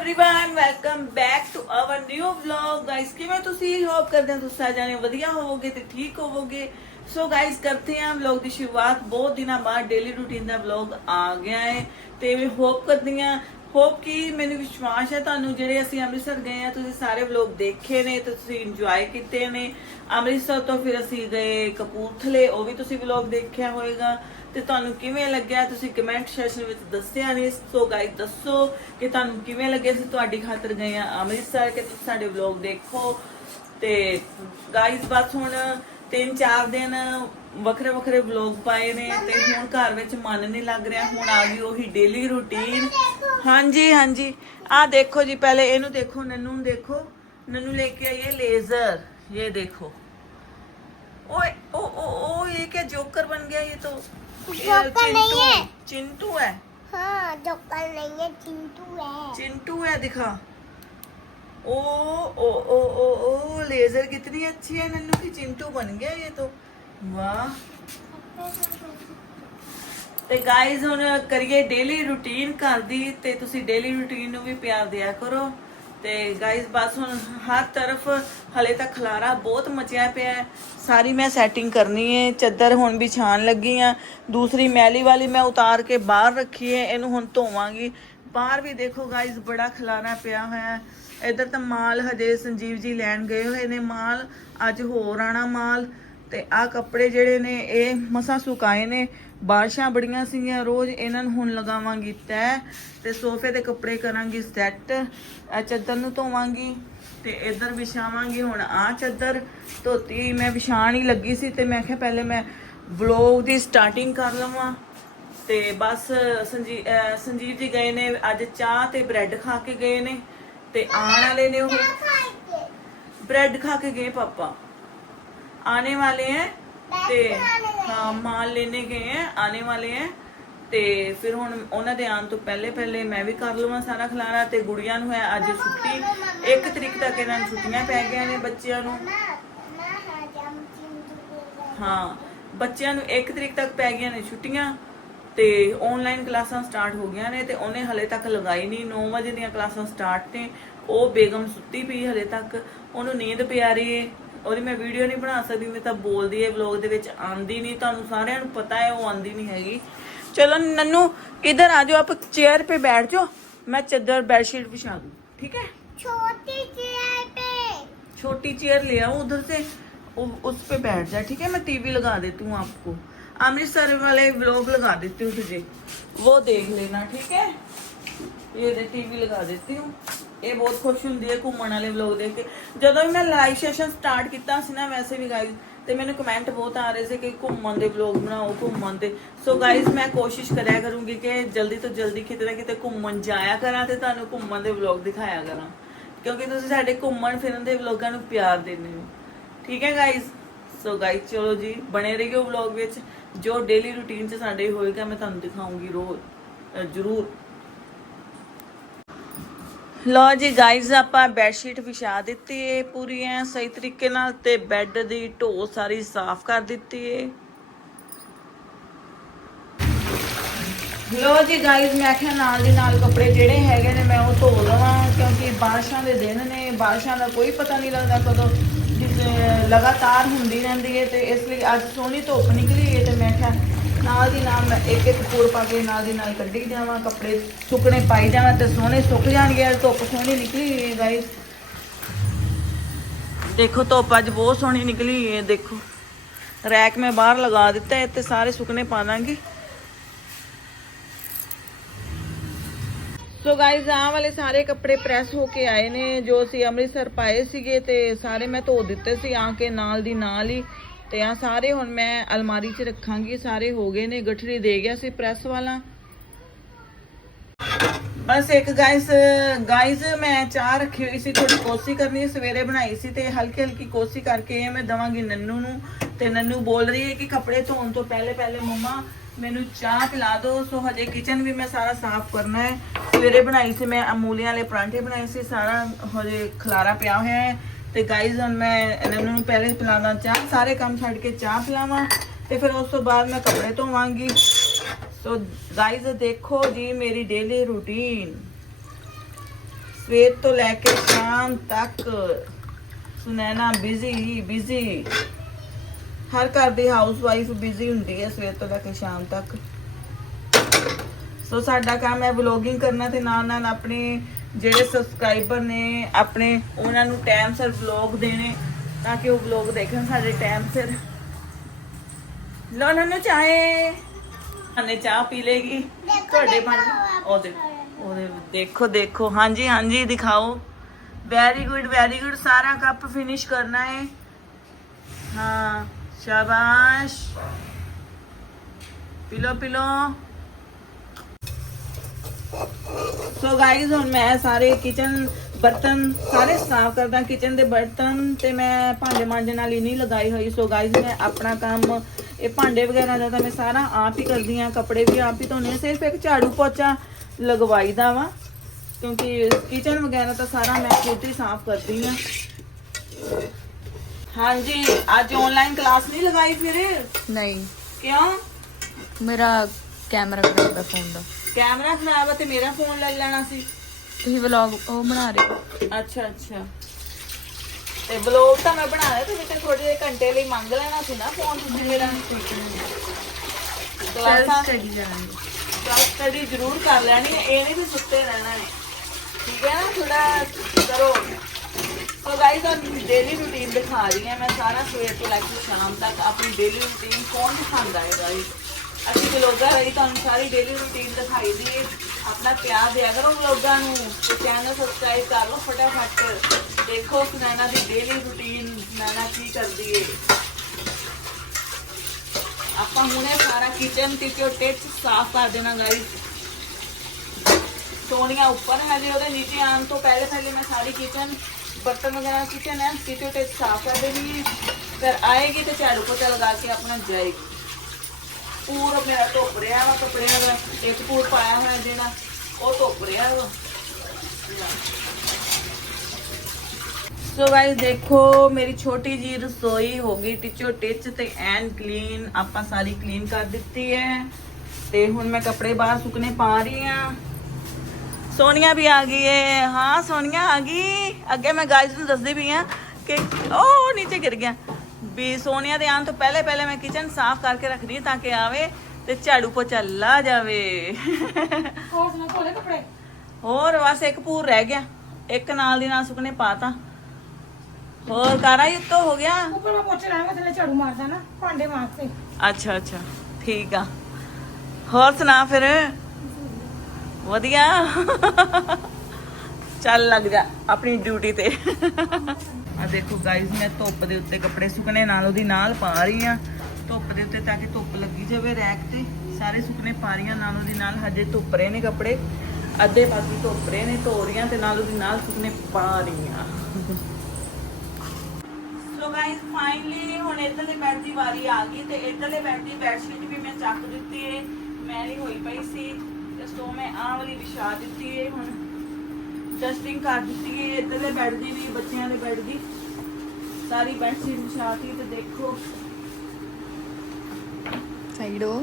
everyone welcome back to our new vlog guys ਕਿਵੇਂ ਤੁਸੀਂ hop ਕਰਦੇ ਹਾਂ ਤੁਸੀਂ ਸਾਰੇ ਜਾਣੇ ਵਧੀਆ ਹੋਵੋਗੇ ਤੇ ਠੀਕ ਹੋਵੋਗੇ ਸੋ ਗਾਇਸ ਕਰਤੇ ਹਾਂ ਵਲੌਗ ਦੀ ਸ਼ੁਰੂਆਤ ਬਹੁਤ ਦਿਨਾਂ ਬਾਅਦ ਡੇਲੀ ਰੂਟੀਨ ਦਾ ਵਲੌਗ ਆ ਗਿਆ ਹੈ ਤੇ ਮੈਂ ਹੋਪ ਕਰਦੀ ਹਾਂ ਹੋਪ ਕਿ ਮੈਨੂੰ ਵਿਸ਼ਵਾਸ ਹੈ ਤੁਹਾਨੂੰ ਜਿਹੜੇ ਅਸੀਂ ਅੰਮ੍ਰਿਤਸਰ ਗਏ ਆ ਤੁਸੀਂ ਸਾਰੇ ਵਲੌਗ ਦੇਖੇ ਨੇ ਤੇ ਤੁਸੀਂ ਇੰਜੋਏ ਕੀਤੇ ਨੇ ਅੰਮ੍ਰਿਤਸਰ ਤੋਂ ਫਿਰ ਅਸੀਂ ਗਏ ਕਪੂਰਥਲੇ ਉਹ ਵੀ ਤੁਸੀਂ ਵਲੌਗ ਦੇਖਿਆ ਹੋਵੇਗਾ ਤੇ ਤੁਹਾਨੂੰ ਕਿਵੇਂ ਲੱਗਿਆ ਤੁਸੀਂ ਕਮੈਂਟ ਸੈਕਸ਼ਨ ਵਿੱਚ ਦੱਸਿਆ ਨਹੀਂ ਸੋ ਗਾਇਸ ਦੱਸੋ ਕਿ ਤੁਹਾਨੂੰ ਕਿਵੇਂ ਲੱਗਿਆ ਸੀ ਤੁਹਾਡੀ ਖਾਤਰ ਗਏ ਆ ਅੰਮ੍ਰਿਤਸਰ ਕਿ ਤੁਸੀਂ ਸਾਡੇ ਵਲੌਗ ਦੇਖੋ ਤੇ ਗਾਇਸ ਬਸ ਹੁਣ ਤਿੰਨ ਚਾਰ ਦਿਨ ਵੱਖਰੇ ਵੱਖਰੇ ਵਲੌਗ ਪਾਏ ਨੇ ਤੇ ਹੁਣ ਘਰ ਵਿੱਚ ਮਨ ਨਹੀਂ ਲੱਗ ਰਿਹਾ ਹੁਣ ਆ ਗਈ ਉਹੀ ਡੇਲੀ ਰੂਟੀਨ ਹਾਂਜੀ ਹਾਂਜੀ ਆ ਦੇਖੋ ਜੀ ਪਹਿਲੇ ਇਹਨੂੰ ਦੇਖੋ ਨੰਨੂ ਨੂੰ ਦੇਖੋ ਨੰਨੂ ਲੈ ਕੇ ਆਈ ਹੈ लेजर ये देखो ओए ओ ओ ओ ये क्या जोकर बन गया ये तो ये जोकर नहीं चिंटू- है। चिंटू है हाँ जोकर नहीं है चिंटू है चिंटू है दिखा ओ ओ ओ ओ ओ लेजर कितनी अच्छी है नन्नू की चिंटू बन गया ये तो वाह ਤੇ ਗਾਇਜ਼ ਹੁਣ ਕਰੀਏ ਡੇਲੀ ਰੂਟੀਨ ਘਰ ਦੀ ਤੇ ਤੁਸੀਂ ਡੇਲੀ ਰੂਟੀਨ ਨੂੰ ਵੀ ਪਿਆਰ ਦਿਆ ਕਰੋ ਤੇ ਗਾਇਜ਼ ਬਸ ਹੁਣ ਹਰ ਤਰਫ ਹਲੇ ਤੱਕ ਖਲਾਰਾ ਬਹੁਤ ਮਚਿਆ ਪਿਆ ਹੈ। ਸਾਰੀ ਮੈਂ ਸੈਟਿੰਗ ਕਰਨੀ ਹੈ, ਚੱਦਰ ਹੁਣ ਵਿਛਾਣ ਲੱਗੀ ਆ ਦੂਸਰੀ ਮੈਲੀ ਵਾਲੀ ਮੈਂ ਉਤਾਰ ਕੇ ਬਾਹਰ ਰੱਖੀ ਹੈ, ਇਹਨੂੰ ਹੁਣ ਧੋਵਾਂਗੀ। ਬਾਹਰ ਵੀ ਦੇਖੋ ਗਾਇਜ਼ ਬੜਾ ਖਲਾਰਾ ਪਿਆ ਹੋਇਆ ਹੈ। ਇਧਰ ਤਾਂ ਮਾਲ ਹਜੇ ਸੰਜੀਵ ਜੀ ਲੈਣ ਗਏ ਹੋਏ ਨੇ ਮਾਲ, ਅੱਜ ਹੋਰ ਆਣਾ ਮਾਲ। ਤੇ ਆ ਕੱਪੜੇ ਜਿਹੜੇ ਨੇ, ਇਹ ਮਸਾਂ ਸੁਕਾਏ ਨੇ। ਬਾਰਿਸ਼ਾਂ ਬੜੀਆਂ ਸੀਗੀਆਂ, ਰੋਜ਼ ਇਹਨਾਂ ਨੂੰ ਹੁਣ ਲਗਾਵਾਂਗੀ ਤੈ ਤੇ ਸੋਫੇ ਦੇ ਕੱਪੜੇ ਕਰਾਂਗੀ ਸੈੱਟ ਆ ਚੱਦਰ ਨੂੰ ਧੋਵਾਂਗੀ ਤੇ ਇਧਰ ਵਿਛਾਵਾਂਗੀ ਹੁਣ ਆ ਚੱਦਰ। ਧੋਤੀ ਮੈਂ ਵਿਛਾਣ ਹੀ ਲੱਗੀ ਸੀ ਤੇ ਮੈਂ ਕਿਹਾ ਪਹਿਲੇ ਮੈਂ ਵਲੋਗ ਦੀ ਸਟਾਰਟਿੰਗ ਕਰ ਲਵਾਂ। ਤੇ ਬਸ ਸੰਜੀਵ ਜੀ ਗਏ ਨੇ, ਅੱਜ ਚਾਹ ਤੇ ਬ੍ਰੈਡ ਖਾ ਕੇ ਗਏ ਨੇ ਤੇ ਆਣ ਵਾਲੇ ਨੇ ਉਹ। ਬ੍ਰੈਡ ਖਾ ਕੇ ਗਏ ਪਾਪਾ। ਆਣੇ ਵਾਲੇ ਐ ਤੇ, ਹਾਂ, ਮਾਲ ਲੈਣੇ ਗਏ ਹੈ ਆने ਵਾਲੇ ਹੈ ਤੇ ਫਿਰ ਹੁਣ ਉਹਨਾਂ ਦੇ ਆਉਣ ਤੋਂ ਪਹਿਲੇ ਪਹਿਲੇ ਮੈਂ ਵੀ ਕਰ ਲਵਾਂ ਸਾਰਾ ਖਲਾਰਾ ਤੇ ਗੁੜੀਆਂ ਨੂੰ ਹੈ ਅੱਜ ਛੁੱਟੀ। ਇੱਕ ਤਰੀਕ ਤੱਕ ਇਹਨਾਂ ਨੂੰ ਛੁੱਟੀਆਂ ਪੈ ਗਈਆਂ ਨੇ ਬੱਚਿਆਂ ਨੂੰ। ਹਾਂ, ਬੱਚਿਆਂ ਨੂੰ 1 ਤਰੀਕ ਤੱਕ ਪੈ ਗਈਆਂ ਨੇ ਛੁੱਟੀਆਂ ਤੇ ਆਨਲਾਈਨ ਕਲਾਸਾਂ ਸਟਾਰਟ ਹੋ ਗਈਆਂ ਨੇ ਤੇ ਉਹਨੇ ਹਲੇ ਤੱਕ ਲਗਾਈ ਨਹੀਂ। 9 ਵਜੇ ਦੀਆਂ ਕਲਾਸਾਂ ਸਟਾਰਟ ਨੇ। ਉਹ ਬੇਗਮ ਸੁੱਤੀ ਪਈ ਹਲੇ ਤੱਕ। ਉਹਨੂੰ ਨੀਂਦ ਪਿਆਰੀ ਏ। ਉਹਦੀ ਮੈਂ ਵੀਡੀਓ ਨਹੀਂ ਬਣਾ ਸਕਦੀ ਮੈਂ ਤਾਂ ਬੋਲਦੀ ਏ ਵਲੌਗ ਦੇ ਵਿੱਚ ਆਂਦੀ ਨਹੀਂ ਤੁਹਾਨੂੰ ਸਾਰਿਆਂ ਨੂੰ ਪਤਾ ਹੈ ਉਹ ਆਂਦੀ ਨਹੀਂ ਹੈਗੀ ਚਲੋ ਨੰਨੂ इधर आ जाओ आप चेयर पे बैठ जाओ मैं चादर बेडशीट बिछा दूं ठीक है छोटी चेयर पे छोटी चेयर ले आऊं उधर से उ- उस पे बैठ जा ठीक है मैं टीवी लगा देती हूँ आपको अमृतसर वाले व्लॉग लगा देती हूँ तुझे वो देख लेना ठीक है ये दे टीवी लगा देती हूँ ਇਹ ਬਹੁਤ ਖੁਸ਼ ਹੁੰਦੀ ਹੈ ਘੁੰਮਣ ਵਾਲੇ ਵਲੌਗ ਦੇਖ ਕੇ। ਜਦੋਂ ਵੀ ਮੈਂ ਲਾਈਵ ਸੈਸ਼ਨ ਸਟਾਰਟ ਕੀਤਾ ਸੀ ਨਾ, ਵੈਸੇ ਵੀ ਗਾਇਜ਼ ਤੇ ਮੈਨੂੰ ਕਮੈਂਟ ਬਹੁਤ ਆ ਰਹੇ ਸੀ ਕਿ ਘੁੰਮਣ ਦੇ ਵਲੌਗ ਬਣਾਓ, ਘੁੰਮਣ ਦੇ। ਸੋ ਗਾਇਜ਼ ਮੈਂ ਕੋਸ਼ਿਸ਼ ਕਰਿਆ ਕਰੂੰਗੀ ਕਿ ਜਲਦੀ ਤੋਂ ਜਲਦੀ ਕਿਤੇ ਨਾ ਕਿਤੇ ਘੁੰਮਣ ਜਾਇਆ ਕਰਾਂ ਤੇ ਤੁਹਾਨੂੰ ਘੁੰਮਣ ਦੇ ਵਲੌਗ ਦਿਖਾਇਆ ਕਰਾਂ। ਕਿਉਂਕਿ ਤੁਸੀਂ ਸਾਡੇ ਘੁੰਮਣ ਫਿਰਨ ਦੇ ਵਲੌਗਾਂ ਨੂੰ ਪਿਆਰ ਦਿੰਦੇ ਹੋ। ਠੀਕ ਹੈ ਗਾਇਜ਼ ਸੋ ਗਾਇਜ਼ ਚਲੋ ਜੀ, ਬਣੇ ਰਹੀਓ ਵਲੌਗ ਵਿੱਚ। ਜੋ ਡੇਲੀ ਰੁਟੀਨ 'ਚ ਸਾਡੇ ਹੋਏਗਾ, ਮੈਂ ਤੁਹਾਨੂੰ ਦਿਖਾਉਂਗੀ ਰੋਜ਼ ਜ਼ਰੂਰ। ਲੋ ਜੀ ਗਾਇਜ਼ ਆਪਾਂ ਬੈੱਡ ਸ਼ੀਟ ਵਿਛਾ ਦਿੱਤੀ ਏ ਪੂਰੀ ਐ, ਸਹੀ ਤਰੀਕੇ ਨਾਲ ਤੇ ਬੈੱਡ ਦੀ ਢੋ ਸਾਰੀ ਸਾਫ਼ ਕਰ ਦਿੱਤੀ ਏ। ਲੋ ਜੀ ਗਾਇਜ਼ ਮੈਂ ਕਿਹਾ ਨਾਲ ਦੀ ਨਾਲ ਕੱਪੜੇ ਜਿਹੜੇ ਹੈਗੇ ਨੇ ਮੈਂ ਉਹ ਧੋ ਲਵਾਂ, ਕਿਉਂਕਿ ਬਾਰਿਸ਼ਾਂ ਦੇ ਦਿਨ ਨੇ, ਬਾਰਿਸ਼ਾਂ ਦਾ ਕੋਈ ਪਤਾ ਨਹੀਂ ਲੱਗਦਾ ਕਦੋਂ ਲਗਾਤਾਰ ਹੁੰਦੀ ਰਹਿੰਦੀ ਹੈ ਤੇ ਇਸ ਲਈ ਅੱਜ ਸੋਹਣੀ ਧੁੱਪ ਨਿਕਲੀ ਏ ਤੇ ਮੈਂ ਕਿਹਾ ਨਾਲ ਦੀ ਨਾਲ ਮੈਂ ਇੱਕ ਇੱਕ ਪੂਰ ਪਾ ਕੇ ਨਾਲ ਦੀ ਨਾਲ ਕੱਢੀ ਜਾਵਾਂ, ਕੱਪੜੇ ਸੁੱਕਣੇ ਪਾਈ ਜਾਵਾਂ ਤੇ ਸੋਹਣੇ ਸੁੱਕ ਜਾਣਗੇ ਧੁੱਪ ਸੋਹਣੀ ਨਿਕਲੀ ਹੋਈ ਹੈ ਗਾਇਜ਼ ਦੇਖੋ, ਧੁੱਪ ਅੱਜ ਬਹੁਤ ਸੋਹਣੀ ਨਿਕਲੀ ਹੋਈ ਹੈ, ਦੇਖੋ। ਰੈਕ ਮੈਂ ਬਾਹਰ ਲਗਾ ਦਿੱਤਾ ਹੈ ਤੇ ਸਾਰੇ ਸੁੱਕਣੇ ਪਾ ਦਾਂਗੀ। ਸੋ ਗਾਇਜ਼ ਆਹ ਵਾਲੇ ਸਾਰੇ ਕੱਪੜੇ ਪ੍ਰੈਸ ਹੋ ਕੇ ਆਏ ਨੇ, ਜੋ ਅਸੀਂ ਅੰਮ੍ਰਿਤਸਰ ਪਾਏ ਸੀਗੇ ਤੇ ਸਾਰੇ ਮੈਂ ਧੋ ਦਿੱਤੇ ਸੀ, ਆ ਕੇ ਨਾਲ ਦੀ ਨਾਲ ਹੀ ਤੇ ਆ ਸਾਰੇ ਹੁਣ ਮੈਂ ਅਲਮਾਰੀ 'ਚ ਰੱਖਾਂਗੀ, ਸਾਰੇ ਹੋ ਗਏ ਨੇ ਗਠੜੀ ਦੇ ਗਿਆ ਸੀ ਪ੍ਰੈਸ ਵਾਲਾ। ਬਸ ਇੱਕ ਗਾਇਸ ਗਾਇਸ ਮੈਂ ਚਾਹ ਰੱਖੀ ਹੋਈ ਸੀ ਥੋੜੀ ਕੋਸੀ ਕਰਨੀ ਸਵੇਰੇ ਬਣਾਈ ਸੀ ਤੇ ਹਲਕੀ ਹਲਕੀ ਕੋਸੀ ਕਰਕੇ ਮੈਂ ਦਵਾਂਗੀ ਨੰਨੂ ਨੂੰ। ਤੇ ਨੰਨੂ ਬੋਲ ਰਹੀ ਹੈ ਕਿ ਕੱਪੜੇ ਧੋਣ ਤੋਂ ਪਹਿਲੇ ਪਹਿਲੇ ਮੰਮਾ, ਮੈਨੂੰ ਚਾਹ ਪਿਲਾ ਦਿਓ। ਸੋ ਹਜੇ ਕਿਚਨ ਵੀ ਮੈਂ ਸਾਰਾ ਸਾਫ਼ ਕਰਨਾ ਹੈ। ਸਵੇਰੇ ਬਣਾਈ ਸੀ ਮੈਂ ਅਮੂਲੀਆਂ ਵਾਲੇ ਪਰਾਂਠੇ ਬਣਾਏ ਸੀ, ਸਾਰਾ ਹਜੇ ਖਲਾਰਾ ਪਿਆ ਹੋਇਆ ਹੈ। ਤੇ ਗਾਇਸ ਹੁਣ ਮੈਂ ਨੰਨੂ ਨੂੰ ਪਹਿਲੇ ਪਿਲਾਣਾ ਚਾਹ। ਸਾਰੇ ਕੰਮ ਛੱਡ ਕੇ ਚਾਹ ਪਿਲਾਵਾਂ ਤੇ ਫਿਰ ਉਸ ਤੋਂ ਬਾਅਦ ਮੈਂ ਕੱਪੜੇ ਧੋਵਾਂਗੀ। ਸੋ ਗਾਇਸ ਦੇਖੋ ਜੀ ਮੇਰੀ ਡੇਲੀ ਰੂਟੀਨ ਸਵੇਰ ਤੋਂ ਲੈ ਕੇ ਸ਼ਾਮ ਤੱਕ। ਸੁਨੈਣਾ ਬਿਜ਼ੀ ਹੀ ਬਿਜ਼ੀ ਹਰ ਘਰ ਦੀ ਹਾਊਸ ਵਾਈਫ ਬਿਜ਼ੀ ਹੁੰਦੀ ਹੈ ਸਵੇਰ ਤੋਂ ਲੈ ਕੇ ਸ਼ਾਮ ਤੱਕ। ਸੋ ਸਾਡਾ ਕੰਮ ਹੈ ਵਲੋਗਿੰਗ ਕਰਨਾ ਤੇ ਨਾਲ ਨਾਲ ਆਪਣੇ ਜਿਹੜੇ ਸਬਸਕ੍ਰਾਈਬਰ ਨੇ ਆਪਣੇ ਉਹਨਾਂ ਨੂੰ ਟਾਈਮ ਸਿਰ ਵਲੋਗ ਦੇਣੇ ਤਾਂ ਕਿ ਉਹ ਵਲੋਗ ਦੇਖਣ ਸਾਡੇ ਟਾਈਮ ਸਿਰ। ਲੋ ਨਨੂ ਚਾਹੇ। ਹਨੇ ਚਾਹ ਪੀ ਲੇਗੀ ਤੁਹਾਡੇ ਬਣ ਉਹਦੇ ਦੇਖੋ ਦੇਖੋ। ਹਾਂਜੀ ਹਾਂਜੀ ਦਿਖਾਓ। ਵੈਰੀ ਗੁੱਡ ਵੈਰੀ ਗੁੱਡ ਸਾਰਾ ਕੱਪ ਫਿਨਿਸ਼ ਕਰਨਾ ਹੈ ਹਾਂ ਸ਼ਾਬਾਸ਼। ਪਿਲੋ ਪਿਲੋ ਸੋ ਗਾਇਜ਼ ਹੁਣ ਮੈਂ ਸਾਰੇ ਕਿਚਨ ਬਰਤਨ ਸਾਰੇ ਸਾਫ਼ ਕਰਦਾ ਕਿਚਨ ਦੇ ਬਰਤਨ ਤੇ ਮੈਂ ਭਾਂਡੇ ਮਾਂਜਣ ਵਾਲੀ ਨਹੀਂ ਲਗਾਈ ਹੋਈ। ਸੋ ਗਾਇਜ਼ ਮੈਂ ਆਪਣਾ ਕੰਮ ਇਹ ਭਾਂਡੇ ਵਗੈਰਾ ਦਾ ਤਾਂ ਮੈਂ ਸਾਰਾ ਆਪ ਹੀ ਕਰਦੀ ਆ ਕੱਪੜੇ ਵੀ ਆਪ ਹੀ ਧੋਨੇ ਸਿਰਫ ਇੱਕ ਝਾੜੂ ਪੋਚਾ ਲਗਵਾਈਦਾ ਵਾ ਕਿਉਂਕਿ ਕਿਚਨ ਵਗੈਰਾ ਤਾਂ ਸਾਰਾ ਮੈਂ ਖੁਦ ਹੀ ਸਾਫ਼ ਕਰਦੀ ਆ ਹਾਂਜੀ ਅੱਜ ਆਨਲਾਈਨ ਕਲਾਸ ਨਹੀਂ ਲਗਾਈ ਫਿਰ? ਨਹੀਂ। ਕਿਉਂ? ਮੇਰਾ ਕੈਮਰਾ ਖਰਾਬ ਹੈ ਫੋਨ ਦਾ। ਕੈਮਰਾ ਖਰਾਬ ਆ ਤੇ ਮੇਰਾ ਫੋਨ ਲੈ ਲੈਣਾ ਸੀ। ਤੁਸੀਂ ਵਲੌਗ ਉਹ ਬਣਾ ਰਹੇ ਹੋ। ਅੱਛਾ ਅੱਛਾ। ਤੇ ਬਲੌਗ ਤਾਂ ਮੈਂ ਬਣਾ ਲਿਆ ਤੁਸੀਂ ਤੇ ਥੋੜੇ ਜਿਹੇ ਘੰਟੇ ਲਈ ਮੰਗ ਲੈਣਾ ਸੀ ਨਾ ਫੋਨ ਤੁਸੀਂ ਮੇਰਾ। ਕਲਾਸਾਂ ਸਟੱਡੀ ਕਰਾਂਗੇ ਕਲਾਸ ਸਟੱਡੀ ਜ਼ਰੂਰ ਕਰ ਲੈਣੀ ਹੈ ਇਹ ਨਹੀਂ ਵੀ ਸੁੱਤੇ ਰਹਿਣਾ ਹੈ। ਠੀਕ ਹੈ ਨਾ ਥੋੜਾ ਕਰੋ। ਸੋ ਗਾਈਸ ਆ ਡੇਲੀ ਰੂਟੀਨ ਦਿਖਾ ਰਹੀ ਹਾਂ। ਮੈਂ ਸਾਰਾ ਸਵੇਰ ਤੋਂ ਲੈ ਕੇ ਸ਼ਾਮ ਤੱਕ ਆਪਣੀ ਡੇਲੀ ਰੂਟੀਨ ਕੌਣ ਦਿਖਾਉਂਦਾ ਹੈ ਗਾਈਸ ਅਸੀਂ ਵਲੋਗਰ ਰਹੀ ਤੁਹਾਨੂੰ ਸਾਰੀ ਡੇਲੀ ਰੂਟੀਨ ਦਿਖਾਈ ਦੀ ਹੈ ਆਪਣਾ ਪਿਆਰ ਦਿਆ ਕਰੋ ਵਲੋਗਾਂ ਨੂੰ। ਤੇ ਚੈਨਲ ਸਬਸਕ੍ਰਾਈਬ ਕਰ ਲਓ ਫਟਾਫਟ। ਦੇਖੋ ਸੁਨੈਣਾ ਦੀ ਡੇਲੀ ਰੂਟੀਨ ਸੁਨੈਣਾ ਕੀ ਕਰਦੀ ਹੈ ਆਪਾਂ ਹੁਣੇ ਸਾਰਾ ਕਿਚਨ ਟਿਚੋ ਟਿਚ ਸਾਫ਼ ਕਰ ਦੇਣਾ ਗਾਈਸ ਸੋਨੀਆ ਉੱਪਰ ਹੈ ਜੀ ਉਹਦੇ ਨੀਚੇ ਆਉਣ ਤੋਂ ਪਹਿਲੇ ਪਹਿਲੇ ਮੈਂ ਸਾਰੀ ਕਿਚਨ ਬਰਤਨ ਵਗੈਰਾ ਕਿਚਨ ਹੈ ਟਿਚੋ ਟਿਚ ਸਾਫ਼ ਕਰ ਦੇਣੀ ਹੈ ਫਿਰ ਆਏਗੀ ਤੇ ਝਾੜੂ ਪੋਚਾ ਲਗਾ ਕੇ ਆਪਣਾ ਜਾਏਗੀ। ਪੂਰਾ ਮੇਰਾ ਧੁੱਪ ਰਿਹਾ ਵਾ, ਕੱਪੜਿਆਂ ਦਾ, ਇੱਕ ਪੂਰ ਪਾਇਆ ਹੋਇਆ ਜਿਹੜਾ, ਉਹ ਧੁੱਪ ਰਿਹਾ ਵਾ। ਸੋ ਗਾਇਸ ਦੇਖੋ, ਮੇਰੀ ਛੋਟੀ ਜੀ ਰਸੋਈ ਹੋ ਗਈ ਟਿਚੋ ਟਿਚ ਤੇ ਐਨ ਕਲੀਨ, ਆਪਾਂ ਸਾਰੀ ਕਲੀਨ ਕਰ ਦਿੱਤੀ ਹੈ। ਤੇ ਹੁਣ ਮੈਂ ਕੱਪੜੇ ਬਾਹਰ ਸੁੱਕਣੇ ਪਾ ਰਹੀ ਆ ਸੋਨੀਆ ਵੀ ਆ ਗਈ ਹੈ ਹਾਂ, ਸੋਨੀਆ ਆ ਗਈ। ਅੱਗੇ ਮੈਂ ਗਾਇਸ ਨੂੰ ਦੱਸਦੀ ਵੀ ਆ ਕਿ ਉਹ ਨੀਚੇ ਗਿਰ ਗਿਆ। ਵੀ ਸੋਨੀਆ ਦੇ ਆਉਣ ਤੋਂ ਪਹਿਲੇ ਪਹਿਲੇ ਮੈਂ ਕਿਚਨ ਸਾਫ਼ ਕਰਕੇ ਰੱਖਦੀ ਤਾਂ ਕਿ ਆਵੇ ਤੇ ਝਾੜੂ ਪੋਚਾ ਲਾ ਜਾਵੇ। ਹੋਰ ਸੁਣਾ ਧੋਲੇ ਕੱਪੜੇ? ਹੋਰ ਬਸ ਇੱਕ ਪੂਰ ਰਹਿ ਗਿਆ। ਇੱਕ ਨਾਲ ਦੀ ਨਾਲ ਸੁੱਕਣੇ ਪਾਤਾ। ਹੋਰ ਕਾਰਾ ਹੀ ਉੱਤੋਂ ਹੋ ਗਿਆ? ਉੱਪਰ ਮੈਂ ਪੋਚੇ ਲਾਵਾਂਗਾ ਥੱਲੇ ਝਾੜੂ ਮਾਰਦਾ ਨਾ ਭਾਂਡੇ ਮਾਰਤੇ ਅੱਛਾ ਅੱਛਾ। ਠੀਕ ਆ। ਹੋਰ ਸੁਣਾ ਫਿਰ? ਵਧੀਆ। ਚੱਲ ਲੱਗ ਜਾ ਆਪਣੀ ਡਿਊਟੀ ਤੇ। ਆ ਦੇਖੋ ਗਾਇਸ ਮੈਂ ਧੁੱਪ ਦੇ ਉੱਤੇ ਕੱਪੜੇ ਸੁਕਣੇ ਨਾਲ ਉਹਦੀ ਨਾਲ ਪਾ ਰਹੀ ਆ ਧੁੱਪ ਦੇ ਉੱਤੇ ਤਾਂ ਕਿ ਧੁੱਪ ਲੱਗੀ ਜਾਵੇ ਰੈਕ ਤੇ। ਸਾਰੇ ਸੁਕਣੇ ਪਾ ਰਹੀਆਂ ਨਾਲ ਉਹਦੀ ਨਾਲ ਹਜੇ ਧੁੱਪ ਰਹੇ ਨੇ ਕੱਪੜੇ। ਅੱਧੇ ਪਾਸੇ ਧੁੱਪ ਰਹੇ ਨੇ, ਧੋ ਰਹੀਆਂ ਤੇ ਨਾਲ ਉਹਦੀ ਨਾਲ ਸੁਕਣੇ ਪਾ ਰਹੀਆਂ ਸੋ ਗਾਇਸ ਫਾਈਨਲੀ ਹੁਣ ਇੱਧਰਲੇ ਬੈੱਡ ਦੀ ਵਾਰੀ ਆ ਗਈ ਤੇ ਇੱਧਰਲੇ ਬੈੱਡ ਦੀ ਬੈਡਸ਼ੀਟ ਵੀ ਮੈਂ ਚੱਕ ਦਿੱਤੀ ਏ। ਮੈਲੀ ਹੋਈ ਪਈ ਸੀ, ਤੇ ਸੋ ਮੈਂ ਆਹ ਵਾਲੀ ਵਿਛਾ ਦਿੱਤੀ ਏ ਹੁਣ। ਡਸਟਿੰਗ ਕਰ ਦਿੱਤੀ ਏ ਇੱਧਰਲੇ ਬੈੱਡ ਦੀ ਵੀ ਬੱਚਿਆਂ ਦੇ ਬੈੱਡ ਦੀ। ਸਾਰੀ ਬੈਡਸ਼ੀਟ ਵਿਛਾਤੀ ਤੇ ਦੇਖੋ। ਸਾਈਡੋ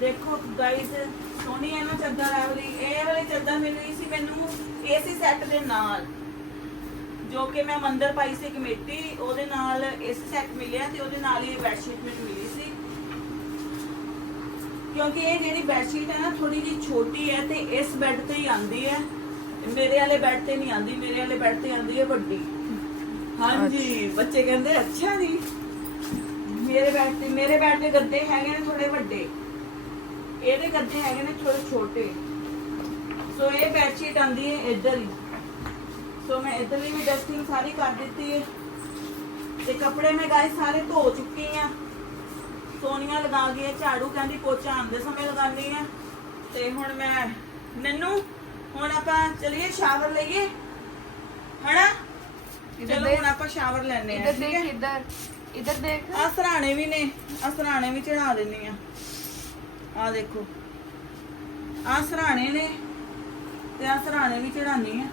ਦੇਖੋ ਗਾਇਸ ਸੋਹਣੀ ਹੈ ਨਾ ਚੱਦਰ ਇਹ ਵਾਲੀ ਇਹ ਵਾਲੀ ਚੱਦਰ ਮਿਲੀ ਸੀ ਮੈਨੂੰ ਏਸੀ ਸੈੱਟ ਦੇ ਨਾਲ। ਜੋ ਕਿ ਮੈਂ ਮੰਦਰ ਪਾਈ ਸੀ ਕਮੇਟੀ ਉਹਦੇ ਨਾਲ ਏਸੀ ਸੈੱਟ ਮਿਲਿਆ ਤੇ ਉਹਦੇ ਨਾਲ ਹੀ ਬੈਡਸ਼ੀਟ ਮੈਨੂੰ ਮਿਲੀ ਸੀ। ਕਿਉਂਕਿ ਇਹ ਜਿਹੜੀ ਬੈਡਸ਼ੀਟ ਹੈ ਨਾ ਥੋੜੀ ਜਿਹੀ ਛੋਟੀ ਹੈ ਤੇ ਇਸ ਬੈੱਡ ਤੇ ਹੀ ਆਂਦੀ ਹੈ। ਮੇਰੇ ਵਾਲੇ ਬੈੱਡ ਤੇ ਨਹੀਂ ਆਂਦੀ ਮੇਰੇ ਵਾਲੇ ਬੈੱਡ ਤੇ ਆਂਦੀ ਹੈ ਵੱਡੀ। ਹਾਂਜੀ ਬੱਚੇ ਕਹਿੰਦੇ ਅੱਛਾ ਜੀ। ਮੇਰੇ ਬੈੱਡ ਤੇ ਮੇਰੇ ਬੈੱਡ ਦੇ ਗੱਦੇ ਹੈਗੇ ਨੇ ਥੋੜੇ ਵੱਡੇ। ਇਹਦੇ ਗੱਦੇ ਹੈਗੇ ਨੇ ਥੋੜੇ ਛੋਟੇ। ਸੋ ਇਹ ਬੈਡਸ਼ੀਟ ਆਂਦੀ ਹੈ ਇੱਧਰ ਹੀ। ਸੋ ਮੈਂ ਇੱਧਰ ਵੀ ਡਸਟਿੰਗ ਸਾਰੀ ਕਰ ਦਿੱਤੀ ਹੈ। ਤੇ ਕੱਪੜੇ ਮੈਂ ਗਾਇਸ ਸਾਰੇ ਧੋ ਚੁੱਕੀ ਆ ਸੋਨੀਆ ਲਗਾ ਗਈ ਝਾੜੂ ਕਹਿੰਦੀ ਪੋਚਾ ਆਂਦੇ ਸਮੇਂ ਲਗਾਨੀ ਆ ਤੇ ਹੁਣ ਮੈਂ ਨੰਨੂ ਹੁਣ ਆਪਾਂ ਚਲੀਏ ਸ਼ਾਵਰ ਲਈਏ। ਹਨਾ? ਚਲੋ ਹੁਣ ਆਪਾਂ ਸ਼ਾਵਰ ਲੈਣੇ ਆ ਇੱਧਰ ਠੀਕ ਹੈ? ਇੱਧਰ। ਇੱਧਰ ਦੇਖ। ਆ ਸਰਾਣੇ ਵੀ ਨੇ ਆ ਸਰਾਣੇ ਵੀ ਚੜਾ ਦਿੰਨੀ ਆ। ਆ ਦੇਖੋ। ਆ ਸਰਾਣੇ ਨੇ ਤੇ ਆ ਸਰਾਣੇ ਵੀ ਚੜਾਨੀ ਆ।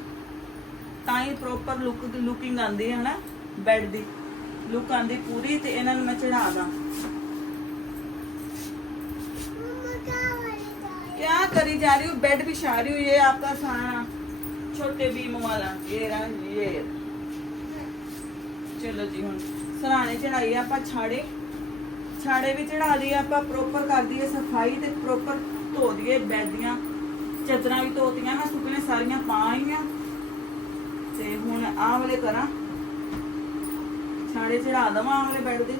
ਤਾਂ ਹੀ ਪ੍ਰੋਪਰ ਲੁੱਕ ਲੁਕਿੰਗ ਆਂਦੀ ਹੈ ਨਾ ਬੈੱਡ ਦੀ। ਲੁੱਕ ਆਂਦੀ ਪੂਰੀ ਤੇ ਇਹਨਾਂ ਨੂੰ ਮੈਂ ਚੜਾ ਦਾਂ। क्या वाली क्या करी जा रही हूँ बेड बिछा रही हूँ ये आपका सारा छोटे बीम वाला ये रहा ये ਚਲੋ ਜੀ ਹੁਣ ਸਰਾਣੇ ਚੜਾਈ ਆਪਾਂ ਛਾੜੇ ਛਾੜੇ ਵੀ ਚੜਾ ਲਈ ਆਪਾਂ ਪ੍ਰੋਪਰ ਕਰ ਦਈਏ ਸਫਾਈ ਤੇ ਪ੍ਰੋਪਰ ਧੋ ਦਈਏ ਬੈੱਡ ਦੀਆਂ ਚਾਦਰਾਂ ਵੀ ਧੋਤੀਆਂ ਮੈਂ ਸੁੱਕਣੇ ਸਾਰੀਆਂ ਪਾ ਆਈਆਂ ਤੇ ਹੁਣ ਆਹ ਵਾਲੇ ਕਰਾਂ ਛਾੜੇ ਚੜਾ ਦਵਾਂ ਆਹ ਵਾਲੇ ਬੈੱਡ ਦੇ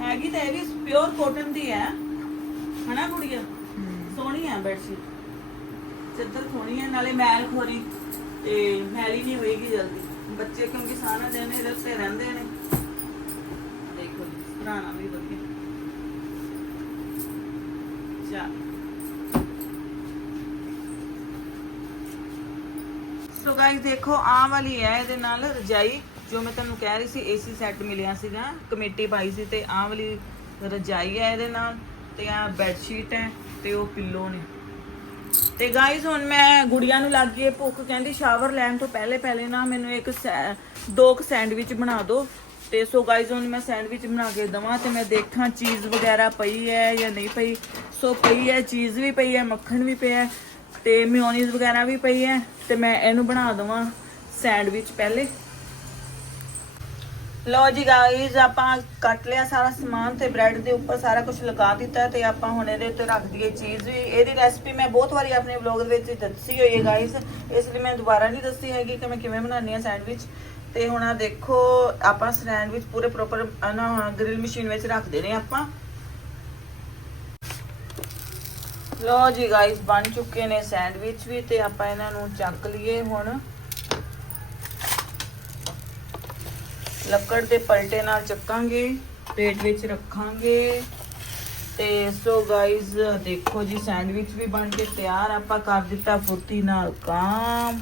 ਹੈਗੀ ਤਾਂ ਇਹ ਵੀ ਪਿਓਰ ਕਾਟਨ ਦੀ ਹੈ ਹਨਾ ਕੁੜੀਆ? ਸੋਹਣੀ ਹੈ ਬੈਡਸ਼ੀਟ। ਚੱਦਰ ਸੋਹਣੀ ਹੈ ਨਾਲੇ ਮੈਲ ਖੋਰੀ ਤੇ ਮੈਲੀ ਨਹੀਂ ਹੋਏਗੀ ਜਲਦੀ। ਬੱਚੇ ਕਿਉਂਕਿ ਸਾਰਾ ਦਿਨ ਇਹਦੇ ਉੱਤੇ ਰਹਿੰਦੇ ਨੇ। ਦੇਖੋ ਜੀ ਪੁਰਾਣਾ ਵੀ ਵਧੀਆ। ਚਾ ਸੋ ਗਾਇਸ ਦੇਖੋ, ਆਹ ਵਾਲੀ ਹੈ ਇਹਦੇ ਨਾਲ ਰਜਾਈ, ਜੋ ਮੈਂ ਤੁਹਾਨੂੰ ਕਹਿ ਰਹੀ ਸੀ ਏਸੀ ਸੈੱਟ ਮਿਲਿਆ ਸੀਗਾ, ਕਮੇਟੀ ਪਾਈ ਸੀ ਤੇ ਆਹ ਵਾਲੀ ਰਜਾਈ ਹੈ ਇਹਦੇ ਨਾਲ। ਤੇ ਆਹ ਬੈੱਡ ਸ਼ੀਟ ਹੈ ਤੇ ਉਹ ਪਿੱਲੋ ਨੇ। ਤੇ ਗਾਇਸ ਹੁਣ ਮੈਂ ਗੁੜੀਆਂ ਨੂੰ ਲੱਗ ਗਈ, ਭੁੱਖ, ਕਹਿੰਦੀ ਸ਼ਾਵਰ ਲੈਣ ਤੋਂ ਪਹਿਲੇ ਪਹਿਲੇ ਨਾ ਮੈਨੂੰ ਇੱਕ ਸੈ- ਦੋ ਕੁ ਸੈਂਡਵਿਚ ਬਣਾ ਦਿਓ ਤੇ ਸੋ ਗਾਇਸ ਹੁਣ ਮੈਂ ਸੈਂਡਵਿਚ ਬਣਾ ਕੇ ਦਵਾਂ ਤੇ ਮੈਂ ਦੇਖਾਂ ਚੀਜ਼ ਵਗੈਰਾ ਪਈ ਹੈ ਜਾਂ ਨਹੀਂ ਪਈ। ਸੋ ਪਈ ਹੈ ਚੀਜ਼ ਵੀ ਪਈ ਹੈ, ਮੱਖਣ ਵੀ ਪਿਆ ਹੈ ਤੇ ਮਿਓਨੀਜ਼ ਵਗੈਰਾ ਵੀ ਪਈ ਹੈ ਤੇ ਮੈਂ ਇਹਨੂੰ ਬਣਾ ਦਵਾਂ ਸੈਂਡਵਿਚ ਪਹਿਲੇ। ਲੋ ਜੀ ਗਾਇਜ਼ ਆਪਾਂ ਕੱਟ ਲਿਆ ਸਾਰਾ ਸਮਾਨ ਤੇ ਬ੍ਰੈਡ ਦੇ ਉੱਪਰ ਸਾਰਾ ਕੁਝ ਲਗਾ ਦਿੱਤਾ ਤੇ ਆਪਾਂ ਹੁਣ ਇਹਦੇ ਉੱਤੇ ਰੱਖ ਦਈਏ ਚੀਜ਼ ਵੀ। ਇਹਦੀ ਰੈਸਪੀ ਮੈਂ ਬਹੁਤ ਵਾਰੀ ਆਪਣੇ ਵਲੌਗ ਦੇ ਵਿੱਚ ਦੱਸੀ ਹੋਈ ਹੈ ਗਾਇਜ਼ ਇਸ ਲਈ ਮੈਂ ਦੁਬਾਰਾ ਨਹੀਂ ਦੱਸੀ ਹੈਗੀ ਕਿ ਮੈਂ ਕਿਵੇਂ ਬਣਾਉਂਦੀ ਹਾਂ ਸੈਂਡਵਿਚ ਤੇ ਹੁਣ ਆ ਦੇਖੋ, ਆਪਾਂ ਸੈਂਡਵਿਚ ਪੂਰੇ ਪ੍ਰੋਪਰ ਨਾ ਗ੍ਰਿਲ ਮਸ਼ੀਨ ਵਿੱਚ ਰੱਖ ਦੇਣੇ ਆਪਾਂ। ਲੋ ਜੀ ਗਾਇਜ਼ ਬਣ ਚੁੱਕੇ ਨੇ ਸੈਂਡਵਿਚ ਵੀ ਤੇ ਆਪਾਂ ਇਹਨਾਂ ਨੂੰ ਚੱਕ ਲਈਏ ਹੁਣ। ਲੱਕੜ ਦੇ ਪਲਟੇ ਨਾਲ ਚੱਕਾਂਗੇ ਪਲੇਟ ਵਿੱਚ ਰੱਖਾਂਗੇ। ਤੇ ਸੋ ਗਾਇਜ਼ ਦੇਖੋ ਜੀ, ਸੈਂਡਵਿਚ ਵੀ ਬਣ ਕੇ ਤਿਆਰ, ਆਪਾਂ ਕਰ ਦਿੱਤਾ ਫੁਰਤੀ ਨਾਲ ਕੰਮ।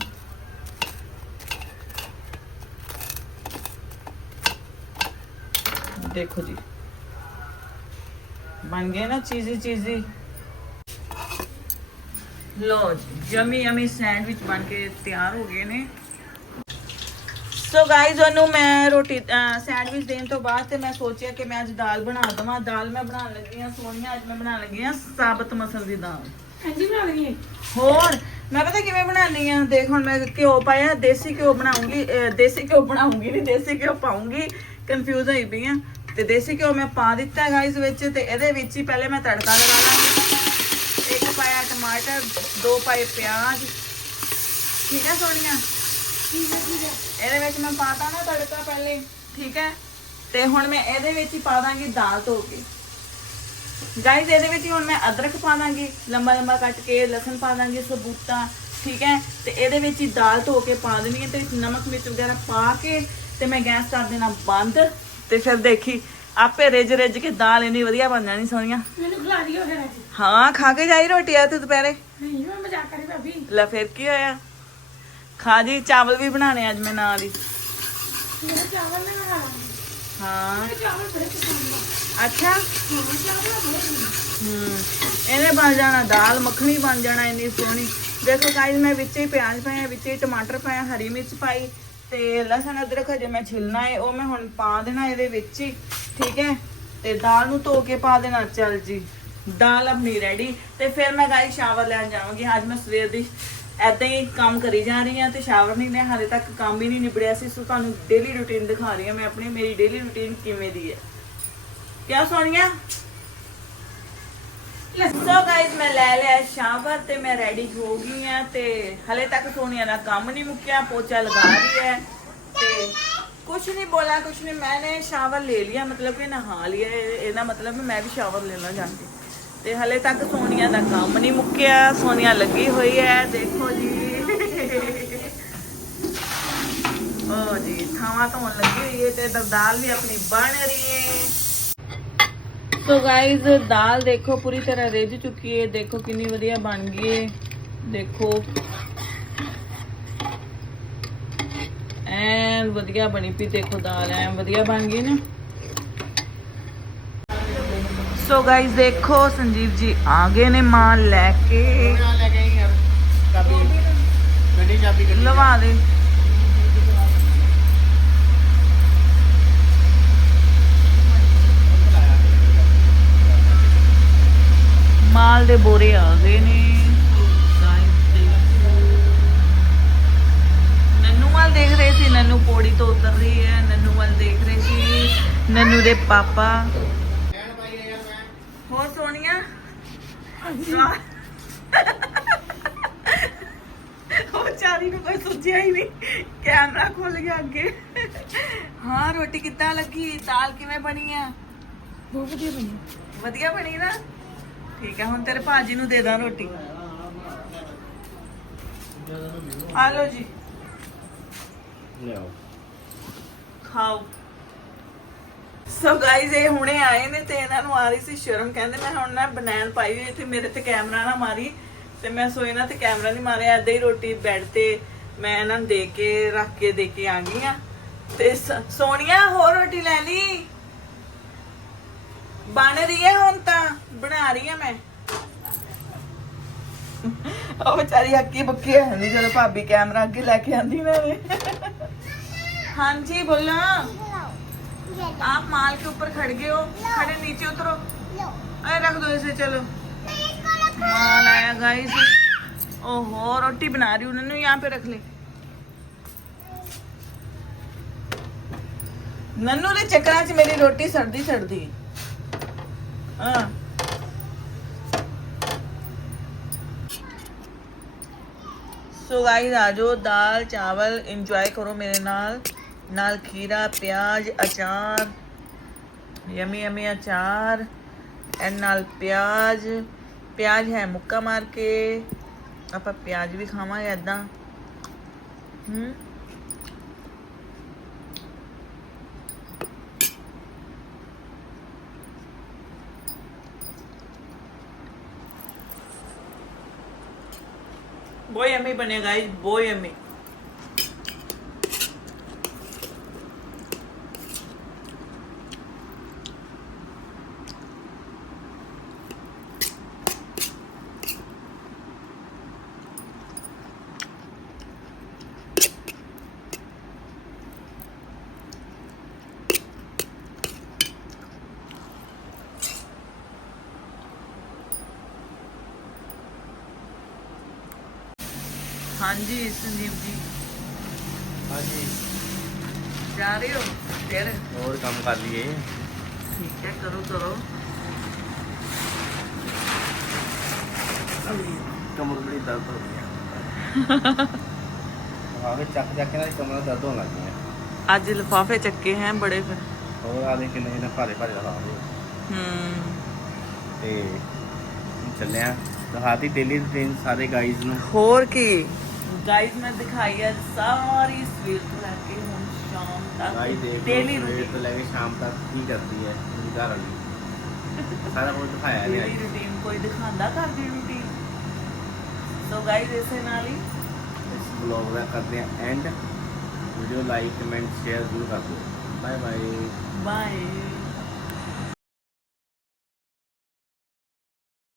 ਦੇਖੋ ਜੀ, ਬਣ ਗਏ ਨਾ ਚੀਜ਼ੀ ਚੀਜ਼ੀ। ਲੋ ਜੀ ਜਮੀ ਯਮੀ ਸੈਂਡਵਿਚ ਬਣ ਕੇ ਤਿਆਰ ਹੋ ਗਏ ਨੇ। ਸੋ ਗਾਇਜ਼ ਉਹਨੂੰ ਮੈਂ ਰੋਟੀ ਸੈਂਡਵਿਚ ਦੇਣ ਤੋਂ ਬਾਅਦ ਤੇ ਮੈਂ ਸੋਚਿਆ ਕਿ ਮੈਂ ਅੱਜ ਦਾਲ ਬਣਾ ਦਵਾਂ। ਦਾਲ ਮੈਂ ਬਣਾਉਣ ਲੱਗੀ ਹਾਂ ਸੋਨੀਆ ਅੱਜ ਮੈਂ ਬਣਾਉਣ ਲੱਗੀ ਹਾਂ ਸਾਬਤ ਮਸਲ ਦੀ ਦਾਲ। ਹਾਂਜੀ ਬਣਾ ਲਈਏ। ਹੋਰ ਮੈਂ ਪਤਾ ਕਿਵੇਂ ਬਣਾਉਣੀ ਆ ਦੇਖ ਹੁਣ ਮੈਂ ਘਿਓ ਪਾਇਆ ਦੇਸੀ ਘਿਓ ਬਣਾਉਂਗੀ ਅਹ ਦੇਸੀ ਘਿਓ ਬਣਾਉਂਗੀ ਨਹੀਂ ਦੇਸੀ ਘਿਓ ਪਾਉਂਗੀ ਕਨਫਿਊਜ਼ ਹੋਈ ਪਈ ਆ ਤੇ ਦੇਸੀ ਘਿਓ ਮੈਂ ਪਾ ਦਿੱਤਾ ਗਾਇਜ਼ ਵਿੱਚ ਤੇ ਇਹਦੇ ਵਿੱਚ ਹੀ ਪਹਿਲੇ ਮੈਂ ਤੜਕਾ ਲਗਾ ਲਾਂਗੀ। ਇੱਕ ਪਾਇਆ ਟਮਾਟਰ ਦੋ ਪਾਏ ਪਿਆਜ਼। ਠੀਕ ਹੈ ਸੋਨੀਆ ਠੀਕ ਹੈ ਠੀਕ ਹੈ। ਇਹਦੇ ਵਿੱਚ ਮੈਂ ਪਾਤਾ ਨਾ ਤੜਕਾ ਪਹਿਲੇ ਠੀਕ ਹੈ? ਤੇ ਹੁਣ ਮੈਂ ਇਹਦੇ ਵਿੱਚ ਹੀ ਪਾ ਦਾਂਗੀ ਦਾਲ ਧੋ ਕੇ। ਗਾਇਜ਼ ਇਹਦੇ ਵਿੱਚ ਹੀ ਹੁਣ ਮੈਂ ਅਦਰਕ ਪਾ ਦਾਂਗੀ ਲੰਬਾ ਲੰਬਾ ਕੱਟ ਕੇ ਲਸਣ ਪਾ ਦਾਂਗੀ ਸਬੂਤਾ ਠੀਕ ਹੈ? ਤੇ ਇਹਦੇ ਵਿੱਚ ਹੀ ਦਾਲ ਧੋ ਕੇ ਪਾ ਦੇਣੀ ਹੈ ਤੇ ਨਮਕ ਮਿਰਚ ਵਗੈਰਾ ਪਾ ਕੇ ਤੇ ਮੈਂ ਗੈਸ ਕਰ ਦੇਣਾ ਬੰਦ। ਤੇ ਫਿਰ ਦੇਖੀ ਆਪੇ ਰਿਜ ਰਿਜ ਕੇ ਦਾਲ ਇੰਨੀ ਵਧੀਆ ਬਣ ਜਾਣੀ ਸੋਹਣੀਆਂ। ਮੈਨੂੰ ਖਿਲਾ ਦਿਓ ਫਿਰ ਅੱਜ। ਹਾਂ ਖਾ ਕੇ ਜਾਈ ਰੋਟੀ ਆ ਤੂੰ ਦੁਪਹਿਰੇ? ਨਹੀਂ ਮੈਂ ਮਜ਼ਾਕ ਕਰੀ ਭਾਬੀ। ਲੈ ਫਿਰ ਕੀ ਹੋਇਆ? ਖਾ ਜੀ ਚਾਵਲ ਵੀ ਬਣਾਣੇ ਅੱਜ ਮੈਂ ਨਾਲ ਹੀ। ਮੇਰੇ ਚਾਵਲ ਨੇ ਮੈਂ ਹਾਂ। ਚਾਵਲ ਬੜੇ ਪਸੰਦ ਆ ਅੱਛਾ। ਹਾਂ ਚਾਵਲ ਬੜੇ ਪਸੰਦ ਆ। ਹੂੰ ਇਹਨੇ ਬਣ ਜਾਣਾ ਦਾਲ ਮੱਖਣੀ ਬਣ ਜਾਣਾ ਇੰਨੀ ਸੋਹਣੀ। ਦੇਖੋ ਗਾਇਸ ਮੈਂ ਵਿੱਚ ਹੀ ਪਿਆਜ਼ ਪਾਇਆ ਵਿੱਚ ਹੀ ਟਮਾਟਰ ਪਾਇਆ ਹਰੀ ਮਿਰਚ ਪਾਈ ਤੇ ਲਸਣ ਅਦਰਕ ਹਜੇ ਮੈਂ ਛਿਲਣਾ ਹੈ ਉਹ ਮੈਂ ਹੁਣ ਪਾ ਦੇਣਾ ਇਹਦੇ ਵਿੱਚ ਹੀ ਠੀਕ ਹੈ? ਤੇ ਦਾਲ ਨੂੰ ਧੋ ਕੇ ਪਾ ਦੇਣਾ ਚੱਲ ਜੀ। ਦਾਲ ਆਪਣੀ ਰੈਡੀ ਤੇ ਫਿਰ ਮੈਂ ਗਾਇਸ ਸ਼ਾਵਰ ਲੈਣ ਜਾਵਾਂਗੀ। ਅੱਜ ਮੈਂ ਸਵੇਰ ਦੀ ਐਦਾਂ ਹੀ ਕੰਮ ਕਰੀ ਜਾ ਰਹੀ ਹਾਂ ਤੇ ਸ਼ਾਵਰ ਨਹੀਂ ਲਿਆ ਹਾਲੇ ਤੱਕ ਕੰਮ ਹੀ ਨਹੀਂ ਨਿਬੜਿਆ ਸੀ, ਸੋ ਤੁਹਾਨੂੰ ਡੇਲੀ ਰੁਟੀਨ ਦਿਖਾ ਰਹੀ ਹਾਂ ਮੈਂ ਆਪਣੀ, ਮੇਰੀ ਡੇਲੀ ਰੁਟੀਨ ਕਿਵੇਂ ਦੀ ਹੈ। ਕਿਆ ਸੋਨੀਆ? ਸੋ ਗਾਇਜ਼ ਮੈਂ ਲੈ ਲਿਆ ਸ਼ਾਵਰ ਤੇ ਮੈਂ ਰੈਡੀ ਹੋ ਗਈ ਆ ਤੇ ਹਲੇ ਤੱਕ ਸੋਨੀਆ ਦਾ ਕੰਮ ਨਹੀਂ ਮੁੱਕਿਆ, ਪੋਚਾ ਲਗਾ ਰਹੀ ਹੈ ਤੇ ਕੁਛ ਨਹੀਂ ਬੋਲਾ ਕੁਛ ਨਹੀਂ, ਮੈਨੇ ਸ਼ਾਵਰ ਲੈ ਲਿਆ, ਮਤਲਬ ਕਿ ਨਹਾ ਲਿਆ, ਇਹਦਾ ਮਤਲਬ ਮੈਂ ਵੀ ਸ਼ਾਵਰ ਲੈਣਾ ਲਾਂ ਜਾ ਤੇ ਹਲੇ ਤੱਕ ਸੋਨੀਆ ਦਾ ਕੰਮ ਨਹੀਂ ਮੁੱਕਿਆ, ਸੋਨੀਆ ਲੱਗੀ ਹੋਈ ਹੈ, ਦੇਖੋ ਜੀ। ਓ ਜੀ, ਥਾਵਾਂ ਧੋਣ ਲੱਗੀ ਹੋਈ ਹੈ ਤੇ ਦਾਲ ਵੀ ਆਪਣੀ ਬਣ ਰਹੀ ਹੈ। ਸੋ ਗਾਇਜ਼ ਦਾਲ ਦੇਖੋ, ਪੂਰੀ ਤਰ੍ਹਾਂ ਰਿੱਝ ਚੁੱਕੀ ਹੈ, ਦੇਖੋ ਕਿੰਨੀ ਵਧੀਆ ਬਣ ਗਈ ਹੈ। ਦੇਖੋ। ਐਨ ਵਧੀਆ ਬਣੀ ਪਈ, ਦੇਖੋ ਦਾਲ, ਐਨ ਵਧੀਆ ਬਣ ਗਈ ਨਾ। ਸੋ ਗਾਇਸ ਦੇਖੋ, ਸੰਜੀਵ ਜੀ ਆ ਗਏ ਨੇ ਮਾਲ ਲੈ ਕੇ। ਲਵਾ ਦੇ। ਮਾਲ ਦੇ ਬੋਰੇ ਆ ਗਏ ਨੇ। ਨਨੂਵਾਲ ਦੇਖ ਰਹੇ ਸੀ, ਨਨੂ ਪੌੜੀ ਤੋਂ ਉਤਰ ਰਹੀ ਹੈ। ਨਨੂਵਾਲ ਦੇਖ ਰਹੇ ਸੀ। ਨਨੂ ਦੇ ਪਾਪਾ। ਉਹ ਚਾਰੀ ਨੂੰ ਕੋਈ ਸੁਝਿਆ ਹੀ ਨਹੀਂ। ਕੈਮਰਾ ਖੁੱਲ ਗਿਆ ਅੱਗੇ। ਹਾਂ ਰੋਟੀ ਕਿੱਦਾਂ ਲੱਗੀ? ਦਾਲ ਕਿਵੇਂ ਬਣੀ ਆ? ਬਹੁਤ ਵਧੀਆ ਬਣੀ। ਵਧੀਆ ਬਣੀ ਨਾ? ਠੀਕ ਹੈ ਹੁਣ ਤੇਰੇ ਭਾਜੀ ਨੂੰ ਦੇ ਦਾਂ ਰੋਟੀ। ਆ ਲਓ ਜੀ। ਲਿਆਓ। ਖਾਓ। ਸੋ ਗਾਇਜ਼ ਇਹ ਹੁਣੇ ਆਏ ਨੇ ਤੇ ਇਹਨਾਂ ਨੂੰ ਆ ਰਹੀ ਸੀ ਸ਼ਰਮ। ਕਹਿੰਦੇ ਮੈਂ ਹੁਣ ਨਾ ਬਨੈਣ ਪਾਈ ਹੋਈ ਤੇ ਮੇਰੇ ਤੇ ਕੈਮਰਾ ਨਾ ਮਾਰੀ। ਤੇ ਮੈਂ ਸੋ ਇਹਨਾਂ ਤੇ ਕੈਮਰਾ ਨਹੀਂ ਮਾਰਿਆ ਏਦਾਂ ਹੀ ਰੋਟੀ ਬੈੱਡ ਤੇ ਮੈਂ ਇਹਨਾਂ ਨੂੰ ਦੇ ਕੇ ਰੱਖ ਕੇ, ਦੇ ਕੇ ਆ ਗਈ ਆ ਤੇ ਸੋਨੀਆ, ਹੋਰ ਰੋਟੀ ਲੈ ਲਈ? ਬਣ ਰਹੀ ਹੈ ਹੁਣ ਤਾਂ, ਬਣਾ ਰਹੀ ਆ ਮੈਂ। ਉਹ ਵਿਚਾਰੀ ਅੱਕੀ ਬੱਕੀ ਹੈ ਨਹੀਂ ਜਦੋਂ ਭਾਬੀ ਕੈਮਰਾ ਅੱਗੇ ਲੈ ਕੇ ਆਂਦੀ ਨਾ ਹਾਂਜੀ, ਬੋਲਾਂ। आप माल के ऊपर खड़ गए हो? खड़े नीचे उतरो। अरे रख दो इसे चलो। माल आया गाइस ओहो रोटी बना रही उन्होंने यहाँ पे रख ले। नन्नू ने चक्कर च मेरी रोटी सर्दी सर्दी सो गाइस आज दाल चावल इंजॉय करो मेरे नाल। ਨਾਲ ਖੀਰਾ ਪਿਆਜ਼ ਅਚਾਰ ਯਮੀ ਯਮੀ ਅਚਾਰ ਐਂਡ ਨਾਲ ਪਿਆਜ਼ ਪਿਆਜ਼ ਹੈ ਮੁੱਕਾ ਮਾਰ ਕੇ ਆਪਾਂ ਪਿਆਜ਼ ਵੀ ਖਾਵਾਂਗੇ ਐਦਾਂ ਹੂੰ ਬਹੁਤ ਯਮੀ ਬਣੇ ਗਾਇਸ ਬਹੁਤ ਯਮੀ ਹਾਂਜੀ ਸੰਦੀਪ ਜੀ। ਹਾਂਜੀ। ਜਾ ਰਹੇ ਹੋ? ਫਿਰ? ਹੋਰ ਕੰਮ ਕਰ ਲਈਏ। ਠੀਕ ਹੈ ਕਰੋ ਕਰੋ। ਕਮਰ ਬੜੀ ਦਰਦ ਹੋ ਰਹੀ ਹੈ ਹਾਂ ਵੀ ਚੱਕ ਚੱਕ ਕੇ ਨਾ ਕਮਰ ਦਰਦ ਹੋਣ ਲੱਗ ਗਿਆ ਅੱਜ ਲਿਫਾਫੇ ਚੱਕੇ ਹੈ ਬੜੇ ਫਿਰ। ਹੋਰ ਆ ਦੇ ਕਿੰਨੇ ਇਹਨਾਂ ਭਾਰੇ ਭਾਰੇ ਹਾਲਾਤ ਹੋ ਹੂੰ। ਤੇ ਹੁਣ ਚੱਲੇ ਆ ਦਿਖਾਤੀ ਡੇਲੀ ਰੂਟੀਨ ਸਾਰੇ ਗਾਈਜ਼ ਨੂੰ। ਹੋਰ ਕੀ? ਗਾਈਜ਼ ਮੈਂ ਦਿਖਾਈ ਅੱਜ ਸਾਰੀ ਸਵੇਰ ਤੋਂ ਲੈ ਕੇ ਹੁਣ ਸ਼ਾਮ ਗਾਈ ਤੱਕ ਦੇਖ ਡੇਲੀ ਰੂਟੀਨ ਤੋਂ ਲੈ ਕੇ ਸ਼ਾਮ ਤੱਕ ਕੀ ਕਰਦੀ ਹੈ ਮੇਰੀ ਘਰ ਵਾਲੀ। ਸਾਰਾ ਕੁਝ ਦਿਖਾਇਆ ਨੇ ਡੇਲੀ ਰੂਟੀਨ ਕੋਈ ਦਿਖਾਉਂਦਾ ਘਰ ਦੀ ਰੂਟੀਨ ਸੋ ਗਾਈਜ਼ ਇਸੇ ਨਾਲ ਹੀ। ਇਸ ਬਲੌਗ ਦਾ ਕਰਦੇ ਆ and video like comment share ਜ਼ਰੂਰ ਕਰ ਦਿਓ। Bye bye bye